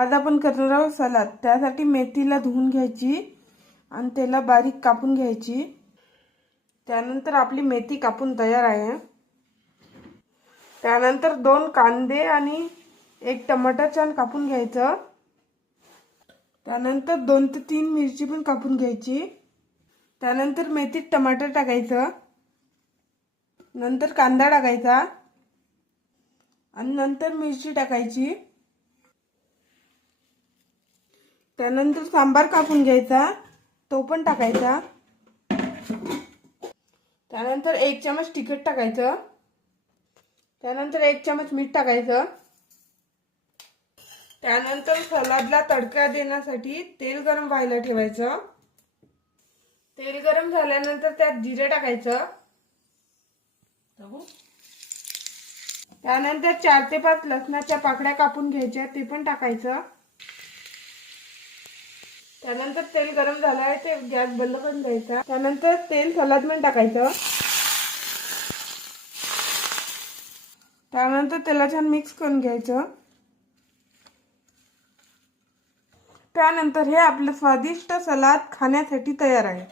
आज आपण करणार आहोत सलाद। त्यासाठी मेथीला धुवून घ्यायची आणि त्याला बारीक कापून घ्यायची। त्यानंतर आपली मेथी कापून तयार आहे। त्यानंतर 2 कांदे आणि 1 टमाटर छान कापून घ्यायचं। त्यानंतर 2 ते 3 मिरची पण कापून घ्यायची। त्यानंतर मेथीत टमाटर टाकायचं, नंतर कांदा टाकायचा आणि नंतर मिरची टाकायची। त्यानंतर सांबार कापून घ्यायचा, तो पण टाकायचा। त्यानंतर 1 चमच तिखट टाकायचं। त्यानंतर 1 चमच मीठ टाकायचं। त्यानंतर सलादला तडका देण्यासाठी तेल गरम व्हायला ठेवायचं। तेल गरम झाल्यानंतर त्यात जिरे टाकायचं। त्यानंतर 4 ते 5 लसणाच्या पाकळ्या कापून घ्यायच्या, ते पण टाकायचं। त्यानंतर तेल गरम झालं आहे ते गॅस बंद करून द्यायचा। त्यानंतर तेल सलादमध्ये टाकायचं। त्यानंतर त्याला छान मिक्स करून घ्यायचं। त्यानंतर हे आपलं स्वादिष्ट सलाद खाण्यासाठी तयार आहे।